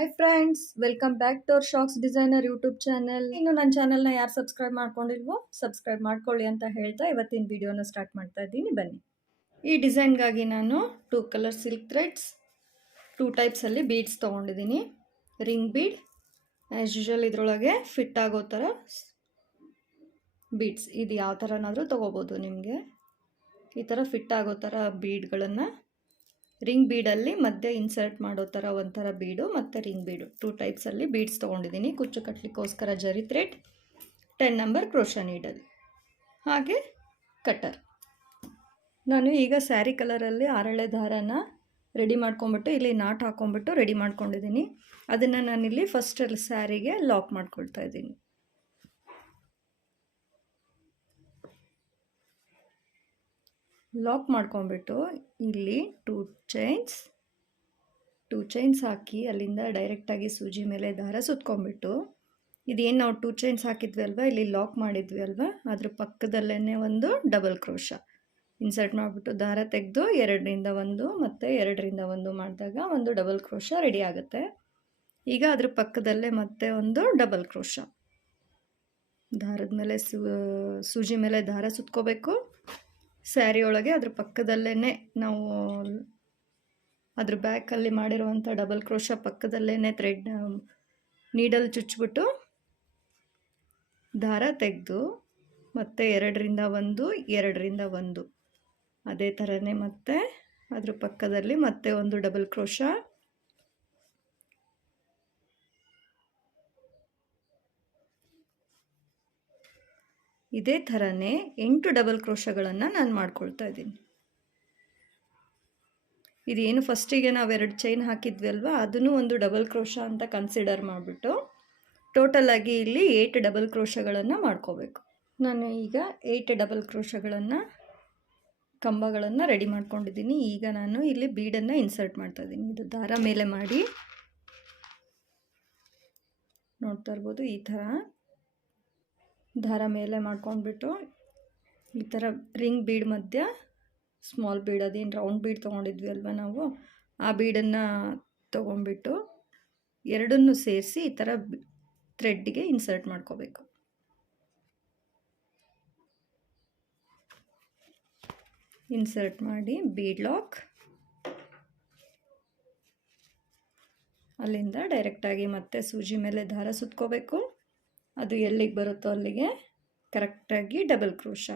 Hi friends, welcome back to our shocks designer YouTube channel. ಇನ್ನು ನನ್ನ ಚಾನೆಲ್ನ ಯಾರು ಸಬ್ಸ್ಕ್ರೈಬ್ ಮಾಡ್ಕೊಂಡಿಲ್ವೋ ಸಬ್ಸ್ಕ್ರೈಬ್ ಮಾಡ್ಕೊಳ್ಳಿ ಅಂತ ಹೇಳ್ತಾ ಇವತ್ತಿನ ವಿಡಿಯೋನ ಸ್ಟಾರ್ಟ್ ಮಾಡ್ತಾ ಇದ್ದೀನಿ. ಬನ್ನಿ. ಈ ಡಿಸೈನ್ಗಾಗಿ ನಾನು 2 ಕಲರ್ ಸಿಲ್ಕ್ ಥ್ರೆಡ್ಸ್ 2 ಟೈಪ್ಸಲ್ಲಿ ಬೀಡ್ಸ್ ತೊಗೊಂಡಿದ್ದೀನಿ. ರಿಂಗ್ ಬೀಡ್, ಆ್ಯಸ್ ಯೂಶುವಲ್ ಇದರೊಳಗೆ ಫಿಟ್ ಆಗೋ ಥರ ಬೀಡ್ಸ್. ಇದು ಯಾವ ಥರನಾದರೂ ತೊಗೋಬೋದು. ನಿಮಗೆ ಈ ಥರ ಫಿಟ್ ಆಗೋ ಥರ ಬೀಡ್ಗಳನ್ನು ರಿಂಗ್ ಬೀಡಲ್ಲಿ ಮಧ್ಯೆ ಇನ್ಸರ್ಟ್ ಮಾಡೋ ಥರ ಒಂಥರ ಬೀಡು ಮತ್ತು ರಿಂಗ್ ಬೀಡು 2 ಟೈಪ್ಸಲ್ಲಿ ಬೀಡ್ಸ್ ತೊಗೊಂಡಿದ್ದೀನಿ. ಕುಚ್ಚು ಕಟ್ಟಲಿಕ್ಕೋಸ್ಕರ ಜರಿ ಥ್ರೆಡ್, 10 ನಂಬರ್ ಕ್ರೋಶಾ ನೀಡಲ್, ಹಾಗೆ ಕಟರ್. ನಾನು ಈಗ ಸ್ಯಾರಿ ಕಲರಲ್ಲಿ ಆರಳೆ ದಾರನ ರೆಡಿ ಮಾಡ್ಕೊಂಬಿಟ್ಟು ಇಲ್ಲಿ ನಾಟ್ ಹಾಕ್ಕೊಂಬಿಟ್ಟು ರೆಡಿ ಮಾಡ್ಕೊಂಡಿದ್ದೀನಿ. ಅದನ್ನು ನಾನಿಲ್ಲಿ ಫಸ್ಟ್ ಸ್ಯಾರಿಗೆ ಲಾಕ್ ಮಾಡ್ಕೊಳ್ತಾ ಇದ್ದೀನಿ. ಲಾಕ್ ಮಾಡ್ಕೊಂಬಿಟ್ಟು ಇಲ್ಲಿ 2 ಚೈನ್ಸ್ ಹಾಕಿ ಅಲ್ಲಿಂದ ಡೈರೆಕ್ಟಾಗಿ ಸೂಜಿ ಮೇಲೆ ದಾರ ಸುತ್ಕೊಂಡ್ಬಿಟ್ಟು ಇದೇನು ನಾವು 2 ಚೈನ್ಸ್ ಹಾಕಿದ್ವಿ ಅಲ್ವಾ, ಇಲ್ಲಿ ಲಾಕ್ ಮಾಡಿದ್ವಿ ಅಲ್ವಾ, ಅದ್ರ ಪಕ್ಕದಲ್ಲೇ ಒಂದು ಡಬಲ್ ಕ್ರೋಶಾ ಇನ್ಸರ್ಟ್ ಮಾಡಿಬಿಟ್ಟು ದಾರ ತೆಗೆದು 2ರಿಂದ 1 ಮತ್ತು 2ರಿಂದ 1 ಮಾಡಿದಾಗ ಒಂದು ಡಬಲ್ ಕ್ರೋಶಾ ರೆಡಿ ಆಗುತ್ತೆ. ಈಗ ಅದ್ರ ಪಕ್ಕದಲ್ಲೇ ಮತ್ತೆ ಒಂದು ಡಬಲ್ ಕ್ರೋಶಾ ದಾರದ ಮೇಲೆ ಸೂಜಿ ಮೇಲೆ ದಾರ ಸುತ್ಕೋಬೇಕು. ಸ್ಯಾರಿ ಒಳಗೆ ಅದ್ರ ಪಕ್ಕದಲ್ಲೇ ನಾವು ಅದ್ರ ಬ್ಯಾಕಲ್ಲಿ ಮಾಡಿರುವಂಥ ಡಬಲ್ ಕ್ರೋಶಾ ಪಕ್ಕದಲ್ಲೇ ಥ್ರೆಡ್ ನೀಡಲ್ ಚುಚ್ಚಿಬಿಟ್ಟು ದಾರ ತೆಗೆದು ಮತ್ತೆ 2ರಿಂದ 1 2ರಿಂದ 1 ಅದೇ ಥರನೇ ಮತ್ತೆ ಅದ್ರ ಪಕ್ಕದಲ್ಲಿ ಮತ್ತೆ ಒಂದು ಡಬಲ್ ಕ್ರೋಶಾ, ಇದೇ ಥರನೇ 8 ಡಬಲ್ ಕ್ರೋಶಾಗಳನ್ನು ನಾನು ಮಾಡ್ಕೊಳ್ತಾ ಇದ್ದೀನಿ. ಇದೇನು ಫಸ್ಟಿಗೆ ನಾವು 2 ಚೈನ್ ಹಾಕಿದ್ವಿ ಅಲ್ವಾ, ಅದನ್ನು ಒಂದು ಡಬಲ್ ಕ್ರೋಶಾ ಅಂತ ಕನ್ಸಿಡರ್ ಮಾಡಿಬಿಟ್ಟು ಟೋಟಲಾಗಿ ಇಲ್ಲಿ 8 ಡಬಲ್ ಕ್ರೋಶಾಗಳನ್ನು ಮಾಡ್ಕೋಬೇಕು. ನಾನು ಈಗ 8 ಡಬಲ್ ಕ್ರೋಶಾಗಳನ್ನು ಕಂಬಗಳನ್ನು ರೆಡಿ ಮಾಡ್ಕೊಂಡಿದ್ದೀನಿ. ಈಗ ನಾನು ಇಲ್ಲಿ ಬೀಡನ್ನು ಇನ್ಸರ್ಟ್ ಮಾಡ್ತಾ ಇದ್ದೀನಿ. ಇದು ದಾರ ಮೇಲೆ ಮಾಡಿ ನೋಡ್ತಾ ಇರ್ಬೋದು. ಈ ಥರ ದಾರ ಮೇಲೆ ಮಾಡ್ಕೊಂಡ್ಬಿಟ್ಟು ಈ ಥರ ರಿಂಗ್ ಬೀಡ್ ಮಧ್ಯ ಸ್ಮಾಲ್ ಬೀಡ್, ಅದೇನು ರೌಂಡ್ ಬೀಡ್ ತೊಗೊಂಡಿದ್ವಿ ಅಲ್ವಾ ನಾವು, ಆ ಬೀಡನ್ನು ತೊಗೊಂಡ್ಬಿಟ್ಟು ಎರಡನ್ನೂ ಸೇರಿಸಿ ಈ ಥರ ಥ್ರೆಡ್ಗೆ ಇನ್ಸರ್ಟ್ ಮಾಡ್ಕೋಬೇಕು. ಇನ್ಸರ್ಟ್ ಮಾಡಿ ಬೀಡ್ ಲಾಕ್, ಅಲ್ಲಿಂದ ಡೈರೆಕ್ಟಾಗಿ ಮತ್ತೆ ಸೂಜಿ ಮೇಲೆ ದಾರ ಸುತ್ಕೋಬೇಕು. ಅದು ಎಲ್ಲಿಗೆ ಬರುತ್ತೋ ಅಲ್ಲಿಗೆ ಕರೆಕ್ಟಾಗಿ ಡಬಲ್ ಕ್ರೋಶಾ.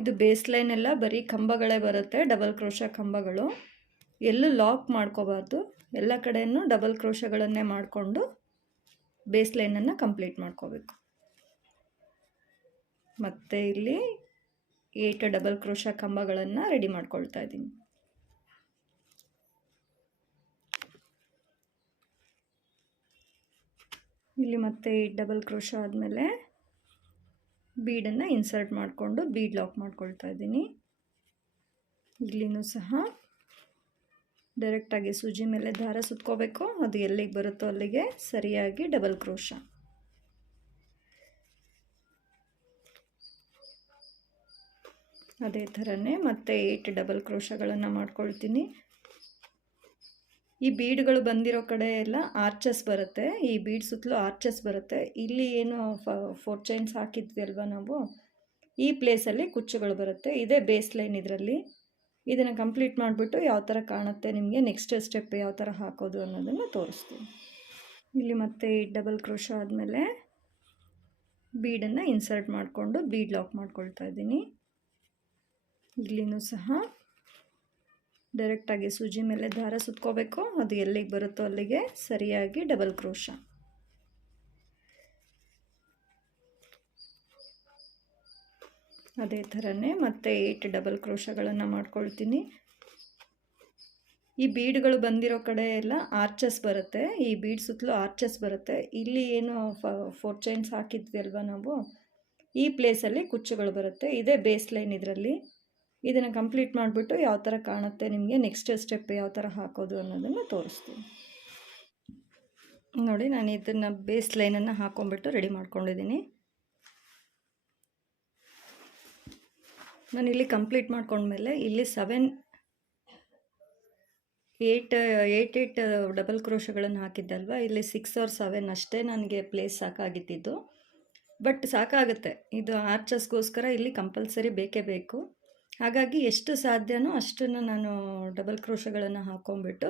ಇದು ಬೇಸ್ ಲೈನ್ ಎಲ್ಲ ಬರೀ ಕಂಬಗಳೇ ಬರುತ್ತೆ, ಡಬಲ್ ಕ್ರೋಶಾ ಕಂಬಗಳು. ಎಲ್ಲೂ ಲಾಕ್ ಮಾಡ್ಕೋಬಾರ್ದು, ಎಲ್ಲ ಕಡೆಯೂ ಡಬಲ್ ಕ್ರೋಶಾಗಳನ್ನೇ ಮಾಡಿಕೊಂಡು ಬೇಸ್ ಲೈನನ್ನು ಕಂಪ್ಲೀಟ್ ಮಾಡ್ಕೋಬೇಕು. ಮತ್ತು ಇಲ್ಲಿ 8 ಡಬಲ್ ಕ್ರೋಶಾ ಕಂಬಗಳನ್ನು ರೆಡಿ ಮಾಡ್ಕೊಳ್ತಾ ಇದ್ದೀನಿ. ಇಲ್ಲಿ ಮತ್ತೆ 8 ಡಬಲ್ ಕ್ರೋಶಾ ಆದಮೇಲೆ ಬೀಡನ್ನು ಇನ್ಸರ್ಟ್ ಮಾಡಿಕೊಂಡು ಬೀಡ್ ಲಾಕ್ ಮಾಡ್ಕೊಳ್ತಾ ಇದ್ದೀನಿ. ಇಲ್ಲಿನೂ ಸಹ ಡೈರೆಕ್ಟಾಗಿ ಸೂಜಿ ಮೇಲೆ ದಾರ ಸುತ್ಕೋಬೇಕು. ಅದು ಎಲ್ಲಿಗೆ ಬರುತ್ತೋ ಅಲ್ಲಿಗೆ ಸರಿಯಾಗಿ ಡಬಲ್ ಕ್ರೋಶಾ. ಅದೇ ಥರನೇ ಮತ್ತೆ 8 ಡಬಲ್ ಕ್ರೋಶಾಗಳನ್ನು ಮಾಡ್ಕೊಳ್ತೀನಿ. ಈ ಬೀಡ್ಗಳು ಬಂದಿರೋ ಕಡೆ ಎಲ್ಲ ಆರ್ಚಸ್ ಬರುತ್ತೆ, ಈ ಬೀಡ್ ಸುತ್ತಲೂ ಆರ್ಚಸ್ ಬರುತ್ತೆ. ಇಲ್ಲಿ ಏನು 4 ಚೈನ್ಸ್ ಹಾಕಿದ್ವಿ ಅಲ್ವಾ ನಾವು, ಈ ಪ್ಲೇಸಲ್ಲಿ ಕುಚ್ಚುಗಳು ಬರುತ್ತೆ. ಇದೇ ಬೇಸ್ ಲೈನ್. ಇದರಲ್ಲಿ ಇದನ್ನು ಕಂಪ್ಲೀಟ್ ಮಾಡಿಬಿಟ್ಟು ಯಾವ ಥರ ಕಾಣುತ್ತೆ ನಿಮಗೆ, ನೆಕ್ಸ್ಟ್ ಸ್ಟೆಪ್ ಯಾವ ಥರ ಹಾಕೋದು ಅನ್ನೋದನ್ನು ತೋರಿಸ್ತೀನಿ. ಇಲ್ಲಿ ಮತ್ತೆ 8 ಡಬಲ್ ಕ್ರೋಶಾ ಆದಮೇಲೆ ಬೀಡನ್ನು ಇನ್ಸರ್ಟ್ ಮಾಡಿಕೊಂಡು ಬೀಡ್ ಲಾಕ್ ಮಾಡ್ಕೊಳ್ತಾ ಇದ್ದೀನಿ. ಇಲ್ಲಿನೂ ಸಹ ಡೈರೆಕ್ಟಾಗಿ ಸೂಜಿ ಮೇಲೆ ದಾರ ಸುತ್ಕೋಬೇಕು. ಅದು ಎಲ್ಲಿಗೆ ಬರುತ್ತೋ ಅಲ್ಲಿಗೆ ಸರಿಯಾಗಿ ಡಬಲ್ ಕ್ರೋಶಾ. ಅದೇ ಥರನೇ ಮತ್ತೆ 8 ಡಬಲ್ ಕ್ರೋಶಾಗಳನ್ನು ಮಾಡ್ಕೊಳ್ತೀನಿ. ಈ ಬೀಡ್ಗಳು ಬಂದಿರೋ ಕಡೆ ಎಲ್ಲ ಆರ್ಚಸ್ ಬರುತ್ತೆ, ಈ ಬೀಡ್ ಸುತ್ತಲೂ ಆರ್ಚಸ್ ಬರುತ್ತೆ. ಇಲ್ಲಿ ಏನು 4 ಚೈನ್ಸ್ ಹಾಕಿದ್ವಿ ಅಲ್ವಾ ನಾವು, ಈ ಪ್ಲೇಸಲ್ಲಿ ಕುಚ್ಚುಗಳು ಬರುತ್ತೆ. ಇದೇ ಬೇಸ್ ಲೈನ್. ಇದರಲ್ಲಿ ಇದನ್ನು ಕಂಪ್ಲೀಟ್ ಮಾಡಿಬಿಟ್ಟು ಯಾವ ಥರ ಕಾಣುತ್ತೆ ನಿಮಗೆ, ನೆಕ್ಸ್ಟ್ ಸ್ಟೆಪ್ ಯಾವ ಥರ ಹಾಕೋದು ಅನ್ನೋದನ್ನು ತೋರಿಸ್ತೀನಿ. ನೋಡಿ, ನಾನು ಇದನ್ನು ಬೇಸ್ ಲೈನನ್ನು ಹಾಕ್ಕೊಂಬಿಟ್ಟು ರೆಡಿ ಮಾಡ್ಕೊಂಡಿದ್ದೀನಿ. ನಾನು ಇಲ್ಲಿ ಕಂಪ್ಲೀಟ್ ಮಾಡ್ಕೊಂಡ್ಮೇಲೆ ಇಲ್ಲಿ 7 ಏಟ್ ಡಬಲ್ ಕ್ರೋಶಗಳನ್ನು ಹಾಕಿದ್ದಲ್ವ, ಇಲ್ಲಿ 6 or 7 ಅಷ್ಟೇ ನನಗೆ ಪ್ಲೇಸ್ ಸಾಕಾಗಿದ್ದಿದ್ದು. ಬಟ್ ಸಾಕಾಗುತ್ತೆ, ಇದು ಆರ್ಚಸ್ಗೋಸ್ಕರ ಇಲ್ಲಿ ಕಂಪಲ್ಸರಿ ಬೇಕೇ ಬೇಕು. ಹಾಗಾಗಿ ಎಷ್ಟು ಸಾಧ್ಯನೋ ಅಷ್ಟನ್ನು ನಾನು ಡಬಲ್ ಕ್ರೋಶಗಳನ್ನು ಹಾಕ್ಕೊಂಬಿಟ್ಟು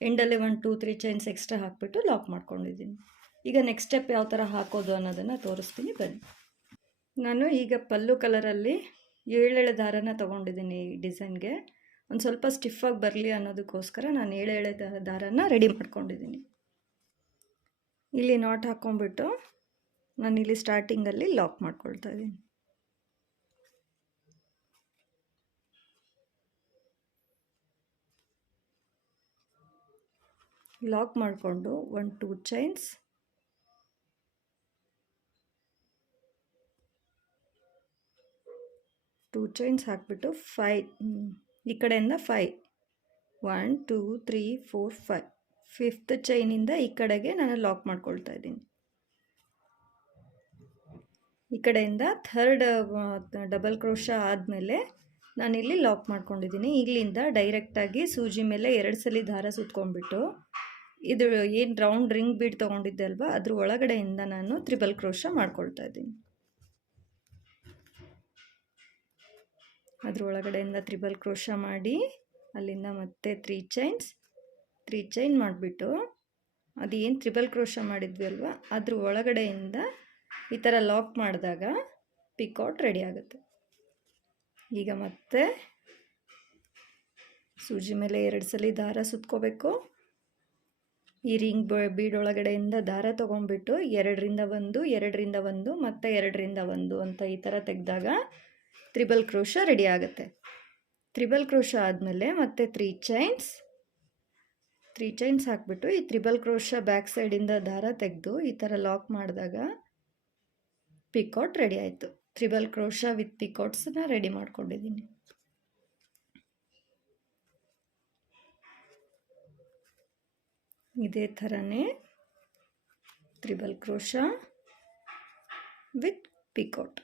ಎಂಡಲ್ಲಿ 1 2 3 ಚೈನ್ಸ್ ಎಕ್ಸ್ಟ್ರಾ ಹಾಕಿಬಿಟ್ಟು ಲಾಕ್ ಮಾಡ್ಕೊಂಡಿದ್ದೀನಿ. ಈಗ ನೆಕ್ಸ್ಟ್ ಸ್ಟೆಪ್ ಯಾವ ಥರ ಹಾಕೋದು ಅನ್ನೋದನ್ನು ತೋರಿಸ್ತೀನಿ ಬನ್ನಿ. ನಾನು ಈಗ ಪಲ್ಲು ಕಲರಲ್ಲಿ 7 ದಾರನ ತೊಗೊಂಡಿದ್ದೀನಿ ಈ ಡಿಸೈನ್ಗೆ. ಒಂದು ಸ್ವಲ್ಪ ಸ್ಟಿಫಾಗಿ ಬರಲಿ ಅನ್ನೋದಕ್ಕೋಸ್ಕರ ನಾನು 7 ದಾರನ ರೆಡಿ ಮಾಡ್ಕೊಂಡಿದ್ದೀನಿ. ಇಲ್ಲಿ ನಾಟ್ ಹಾಕ್ಕೊಂಬಿಟ್ಟು ನಾನು ಇಲ್ಲಿ ಸ್ಟಾರ್ಟಿಂಗಲ್ಲಿ ಲಾಕ್ ಮಾಡ್ಕೊಳ್ತಾ ಇದ್ದೀನಿ. ಲಾಕ್ ಮಾಡಿಕೊಂಡು 1 2 ಚೈನ್ಸ್, 2 ಚೈನ್ಸ್ ಹಾಕಿಬಿಟ್ಟು 5 ಈ ಕಡೆಯಿಂದ 5 1 2 3 4 5 5th ಚೈನಿಂದ ಈ ಕಡೆಗೆ ನಾನು ಲಾಕ್ ಮಾಡ್ಕೊಳ್ತಾ ಇದ್ದೀನಿ. ಈ ಕಡೆಯಿಂದ 3rd ಡಬಲ್ ಕ್ರೋಶ ಆದಮೇಲೆ ನಾನಿಲ್ಲಿ ಲಾಕ್ ಮಾಡ್ಕೊಂಡಿದ್ದೀನಿ. ಇಲ್ಲಿಂದ ಡೈರೆಕ್ಟಾಗಿ ಸೂಜಿ ಮೇಲೆ 2 ಸಲ ದಾರ ಸುತ್ಕೊಂಡ್ಬಿಟ್ಟು ಇದು ಏನು ರೌಂಡ್ ರಿಂಗ್ ಬೀಡ್ ತೊಗೊಂಡಿದ್ದೆ ಅಲ್ವಾ, ಅದ್ರ ಒಳಗಡೆಯಿಂದ ನಾನು ತ್ರಿಬಲ್ ಕ್ರೋಶ ಮಾಡ್ಕೊಳ್ತಾ ಇದ್ದೀನಿ. ಅದ್ರ ಒಳಗಡೆಯಿಂದ ತ್ರಿಬಲ್ ಕ್ರೋಶ ಮಾಡಿ ಅಲ್ಲಿಂದ ಮತ್ತೆ 3 ಚೈನ್ ಮಾಡಿಬಿಟ್ಟು ಅದು ಏನು ತ್ರಿಬಲ್ ಕ್ರೋಶ ಮಾಡಿದ್ವಿ ಅಲ್ವಾ, ಅದ್ರ ಒಳಗಡೆಯಿಂದ ಈ ಥರ ಲಾಕ್ ಮಾಡಿದಾಗ ಪಿಕಾಟ್ ರೆಡಿ ಆಗುತ್ತೆ. ಈಗ ಮತ್ತೆ ಸೂಜಿ ಮೇಲೆ 2 ಸಲ ದಾರ ಸುತ್ಕೋಬೇಕು. ಈ ರಿಂಗ್ ಬೀಡ್ ಒಳಗಡೆಯಿಂದ ದಾರ ತೊಗೊಂಡ್ಬಿಟ್ಟು 2ರಿಂದ 1 2ರಿಂದ 1 ಮತ್ತು 2ರಿಂದ 1 ಅಂತ ಈ ಥರ ತೆಗೆದಾಗ ತ್ರಿಬಲ್ ಕ್ರೋಶ ರೆಡಿ ಆಗುತ್ತೆ. ತ್ರಿಬಲ್ ಕ್ರೋಶ ಆದಮೇಲೆ ಮತ್ತೆ 3 ಚೈನ್ಸ್ ಹಾಕಿಬಿಟ್ಟು ಈ ತ್ರಿಬಲ್ ಕ್ರೋಶ ಬ್ಯಾಕ್ ಸೈಡಿಂದ ದಾರ ತೆಗೆದು ಈ ಥರ ಲಾಕ್ ಮಾಡಿದಾಗ ಪಿಕಾಟ್ ರೆಡಿ ಆಯಿತು. ತ್ರಿಬಲ್ ಕ್ರೋಶ ವಿತ್ ಪಿಕಾಟ್ಸನ್ನ ರೆಡಿ ಮಾಡ್ಕೊಂಡಿದ್ದೀನಿ. ಇದೇ ಥರನೇ ತ್ರಿಬಲ್ ಕ್ರೋಶ ವಿತ್ ಪಿಕಾಟ್.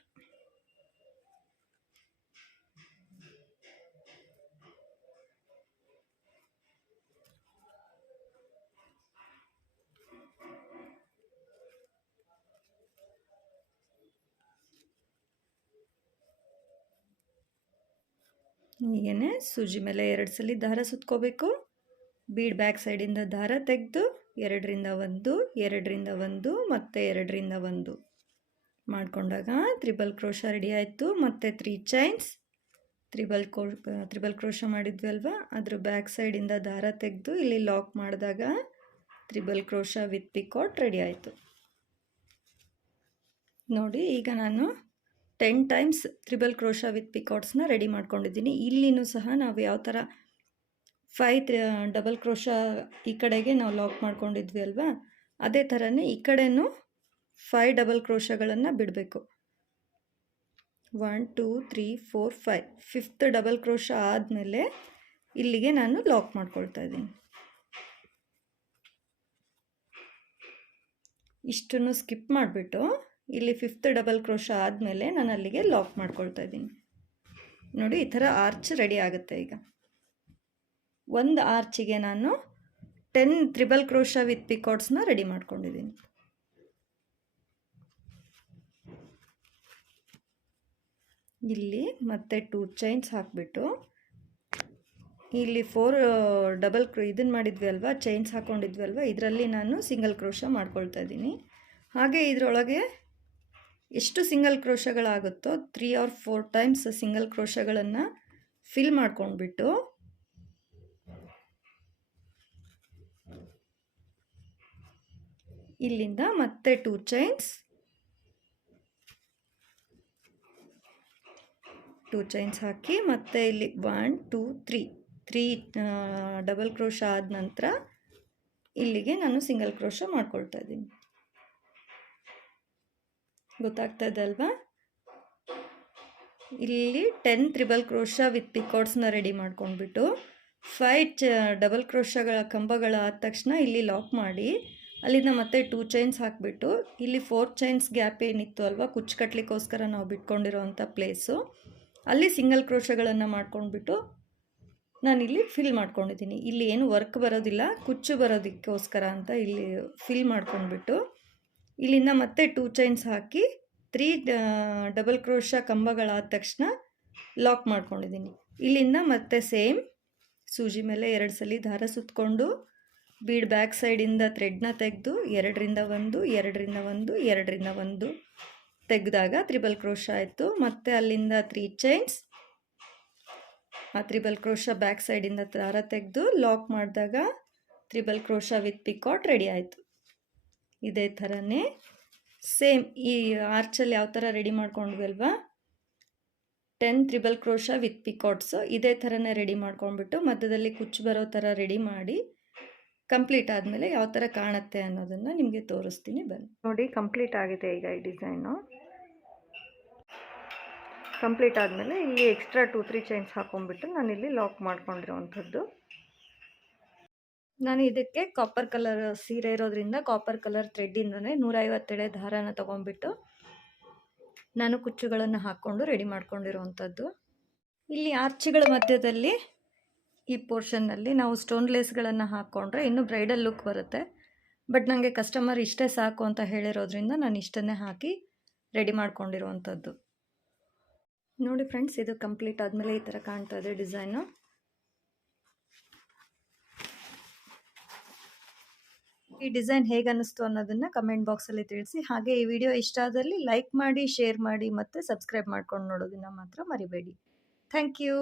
ಹೀಗೇ ಸೂಜಿ ಮೇಲೆ 2 ಸಲ ದಾರ ಸುತ್ಕೋಬೇಕು. ಬೀಡ್ ಬ್ಯಾಕ್ ಸೈಡಿಂದ ದಾರ ತೆಗೆದು 2ರಿಂದ 1 2ರಿಂದ 1 ಮತ್ತು 2ರಿಂದ 1 ಮಾಡಿಕೊಂಡಾಗ ತ್ರಿಬಲ್ ಕ್ರೋಶ ರೆಡಿ ಆಯಿತು. ಮತ್ತು 3 ಚೈನ್ಸ್ ತ್ರಿಬಲ್ ಕ್ರೋಶ ಮಾಡಿದ್ವಿ ಅಲ್ವಾ, ಅದ್ರ ಬ್ಯಾಕ್ ಸೈಡಿಂದ ದಾರ ತೆಗೆದು ಇಲ್ಲಿ ಲಾಕ್ ಮಾಡಿದಾಗ triple crochet with picot ready ಆಯಿತು. ನೋಡಿ, ಈಗ ನಾನು 10 ಟೈಮ್ಸ್ ತ್ರಿಬಲ್ ಕ್ರೋಶ ವಿತ್ ಪಿಕಾಟ್ಸ್ನ ರೆಡಿ ಮಾಡ್ಕೊಂಡಿದ್ದೀನಿ. ಇಲ್ಲಿನೂ ಸಹ ನಾವು ಯಾವ ಥರ 5 ಡಬಲ್ ಕ್ರೋಶ ಈ ಕಡೆಗೆ ನಾವು ಲಾಕ್ ಮಾಡ್ಕೊಂಡಿದ್ವಿ ಅಲ್ವಾ, ಅದೇ ಥರನೇ ಈ ಕಡೆನೂ 5 ಡಬಲ್ ಕ್ರೋಶಗಳನ್ನು ಬಿಡಬೇಕು. 1 2 3 4 5 5th ಡಬಲ್ ಕ್ರೋಶ ಆದಮೇಲೆ ಇಲ್ಲಿಗೆ ನಾನು ಲಾಕ್ ಮಾಡ್ಕೊಳ್ತಾ ಇದ್ದೀನಿ. ಇಷ್ಟನ್ನು ಸ್ಕಿಪ್ ಮಾಡಿಬಿಟ್ಟು ಇಲ್ಲಿ 5th ಡಬಲ್ ಕ್ರೋಶ ಆದಮೇಲೆ ನಾನು ಅಲ್ಲಿಗೆ ಲಾಕ್ ಮಾಡ್ಕೊಳ್ತಾ ಇದ್ದೀನಿ. ನೋಡಿ, ಈ ಥರ ಆರ್ಚ್ ರೆಡಿ ಆಗುತ್ತೆ. ಈಗ ಒಂದು ಆರ್ಚಿಗೆ ನಾನು 10 ತ್ರಿಬಲ್ ಕ್ರೋಶ ವಿತ್ ಪಿಕಾಟ್ಸ್ನ ರೆಡಿ ಮಾಡ್ಕೊಂಡಿದ್ದೀನಿ. ಇಲ್ಲಿ ಮತ್ತೆ 2 ಚೈನ್ಸ್ ಹಾಕಿಬಿಟ್ಟು ಇಲ್ಲಿ 4 ಡಬಲ್ ಇದನ್ನು ಮಾಡಿದ್ವಿ ಅಲ್ವಾ, ಚೈನ್ಸ್ ಹಾಕ್ಕೊಂಡಿದ್ವಿ ಅಲ್ವಾ, ಇದರಲ್ಲಿ ನಾನು ಸಿಂಗಲ್ ಕ್ರೋಶ ಮಾಡ್ಕೊಳ್ತಾ ಇದ್ದೀನಿ. ಹಾಗೆ ಇದರೊಳಗೆ ಎಷ್ಟು ಸಿಂಗಲ್ ಕ್ರೋಶಗಳಾಗುತ್ತೋ 3 or 4 ಟೈಮ್ಸ್ ಸಿಂಗಲ್ ಕ್ರೋಶಗಳನ್ನು ಫಿಲ್ ಮಾಡ್ಕೊಂಡ್ಬಿಟ್ಟು ಇಲ್ಲಿಂದ ಮತ್ತೆ 2 ಚೈನ್ಸ್ ಹಾಕಿ ಮತ್ತೆ ಇಲ್ಲಿ 1 2 3 ಡಬಲ್ ಕ್ರೋಶ ಆದ ನಂತರ ಇಲ್ಲಿಗೆ ನಾನು ಸಿಂಗಲ್ ಕ್ರೋಶ ಮಾಡ್ಕೊಳ್ತಾ ಇದ್ದೀನಿ. ಗೊತ್ತಾಗ್ತಾ ಇದೆ ಅಲ್ವಾ? ಇಲ್ಲಿ 10 ತ್ರಿಬಲ್ ಕ್ರೋಶ ವಿತ್ ಪಿಕಾಟ್ಸ್ನ ರೆಡಿ ಮಾಡ್ಕೊಂಡ್ಬಿಟ್ಟು 5 ಡಬಲ್ ಕ್ರೋಶಗಳ ಕಂಬಗಳ ಆದ ತಕ್ಷಣ ಇಲ್ಲಿ ಲಾಕ್ ಮಾಡಿ ಅಲ್ಲಿಂದ ಮತ್ತೆ 2 ಚೈನ್ಸ್ ಹಾಕಿಬಿಟ್ಟು ಇಲ್ಲಿ 4 ಚೈನ್ಸ್ ಗ್ಯಾಪ್ ಏನಿತ್ತು ಅಲ್ವಾ, ಕುಚ್ಚು ಕಟ್ಟಲಿಕ್ಕೋಸ್ಕರ ನಾವು ಬಿಟ್ಕೊಂಡಿರೋವಂಥ ಪ್ಲೇಸು, ಅಲ್ಲಿ ಸಿಂಗಲ್ ಕ್ರೋಶಗಳನ್ನು ಮಾಡ್ಕೊಂಡ್ಬಿಟ್ಟು ನಾನಿಲ್ಲಿ ಫಿಲ್ ಮಾಡ್ಕೊಂಡಿದ್ದೀನಿ. ಇಲ್ಲಿ ಏನು ವರ್ಕ್ ಬರೋದಿಲ್ಲ, ಕುಚ್ಚು ಬರೋದಕ್ಕೋಸ್ಕರ ಅಂತ ಇಲ್ಲಿ ಫಿಲ್ ಮಾಡ್ಕೊಂಡ್ಬಿಟ್ಟು ಇಲ್ಲಿಂದ ಮತ್ತೆ 2 ಚೈನ್ಸ್ ಹಾಕಿ 3 ಡಬಲ್ ಕ್ರೋಶ ಕಂಬಗಳಾದ ತಕ್ಷಣ ಲಾಕ್ ಮಾಡ್ಕೊಂಡಿದ್ದೀನಿ. ಇಲ್ಲಿಂದ ಮತ್ತೆ ಸೇಮ್ ಸೂಜಿ ಮೇಲೆ 2 ಸಲ ದಾರ ಸುತ್ತಕೊಂಡು ಬೀಡ್ ಬ್ಯಾಕ್ ಸೈಡಿಂದ ಥ್ರೆಡ್ನ ತೆಗೆದು 2ರಿಂದ 1 2ರಿಂದ 1 2ರಿಂದ 1 ತೆಗೆದಾಗ ತ್ರಿಬಲ್ ಕ್ರೋಶ ಆಯಿತು. ಮತ್ತು ಅಲ್ಲಿಂದ 3 ಚೈನ್ಸ್, ಆ ತ್ರಿಬಲ್ ಕ್ರೋಶ ಬ್ಯಾಕ್ ಸೈಡಿಂದ ದಾರ ತೆಗೆದು ಲಾಕ್ ಮಾಡಿದಾಗ triple crochet with picot ready ಆಯಿತು. ಇದೇ ಥರನೇ ಸೇಮ್ ಈ ಆರ್ಚಲ್ಲಿ ಯಾವ ಥರ ರೆಡಿ ಮಾಡ್ಕೊಂಡ್ವಿ ಅಲ್ವಾ, 10 ತ್ರಿಬಲ್ ಕ್ರೋಶ ವಿತ್ ಪಿಕಾಟ್ಸು ಇದೇ ಥರನೇ ರೆಡಿ ಮಾಡ್ಕೊಂಡ್ಬಿಟ್ಟು ಮಧ್ಯದಲ್ಲಿ ಕುಚ್ಚು ಬರೋ ಥರ ರೆಡಿ ಮಾಡಿ ಕಂಪ್ಲೀಟ್ ಆದಮೇಲೆ ಯಾವ ಥರ ಕಾಣುತ್ತೆ ಅನ್ನೋದನ್ನು ನಿಮಗೆ ತೋರಿಸ್ತೀನಿ ಬನ್ನಿ. ನೋಡಿ, ಕಂಪ್ಲೀಟ್ ಆಗಿದೆ ಈಗ ಈ ಡಿಸೈನು. ಕಂಪ್ಲೀಟ್ ಆದಮೇಲೆ ಇಲ್ಲಿ ಎಕ್ಸ್ಟ್ರಾ 2-3 ಚೈನ್ಸ್ ಹಾಕೊಂಡ್ಬಿಟ್ಟು ನಾನಿಲ್ಲಿ ಲಾಕ್ ಮಾಡ್ಕೊಂಡಿರೋವಂಥದ್ದು. ನಾನು ಇದಕ್ಕೆ ಕಾಪರ್ ಕಲರ್ ಸೀರೆ ಇರೋದ್ರಿಂದ ಕಾಪರ್ ಕಲರ್ ಥ್ರೆಡ್ಡಿಂದನೇ 150 ಎಳೆ ದಾರನ ತೊಗೊಂಡ್ಬಿಟ್ಟು ನಾನು ಕುಚ್ಚುಗಳನ್ನು ಹಾಕ್ಕೊಂಡು ರೆಡಿ ಮಾಡ್ಕೊಂಡಿರೋವಂಥದ್ದು. ಇಲ್ಲಿ ಆರ್ಚಿಗಳ ಮಧ್ಯದಲ್ಲಿ ಈ ಪೋರ್ಷನ್ನಲ್ಲಿ ನಾವು ಸ್ಟೋನ್ ಲೇಸ್ಗಳನ್ನು ಹಾಕ್ಕೊಂಡ್ರೆ ಇನ್ನೂ ಬ್ರೈಡಲ್ ಲುಕ್ ಬರುತ್ತೆ. ಬಟ್ ನನಗೆ ಕಸ್ಟಮರ್ ಇಷ್ಟೇ ಸಾಕು ಅಂತ ಹೇಳಿರೋದ್ರಿಂದ ನಾನು ಇಷ್ಟನ್ನೇ ಹಾಕಿ ರೆಡಿ ಮಾಡ್ಕೊಂಡಿರೋವಂಥದ್ದು. ನೋಡಿ ಫ್ರೆಂಡ್ಸ್, ಇದು ಕಂಪ್ಲೀಟ್ ಆದಮೇಲೆ ಈ ಥರ ಕಾಣ್ತಾ ಇದೆ ಡಿಸೈನು. ಈ ಡಿಸೈನ್ ಹೇಗೆ ಅನ್ನಿಸ್ತು ಅನ್ನೋದನ್ನು ಕಮೆಂಟ್ ಬಾಕ್ಸಲ್ಲಿ ತಿಳಿಸಿ. ಹಾಗೆ ಈ ವಿಡಿಯೋ ಇಷ್ಟ ಆದಲ್ಲಿ ಲೈಕ್ ಮಾಡಿ, ಶೇರ್ ಮಾಡಿ ಮತ್ತು ಸಬ್ಸ್ಕ್ರೈಬ್ ಮಾಡ್ಕೊಂಡು ನೋಡೋದನ್ನು ಮಾತ್ರ ಮರಿಬೇಡಿ. Thank you.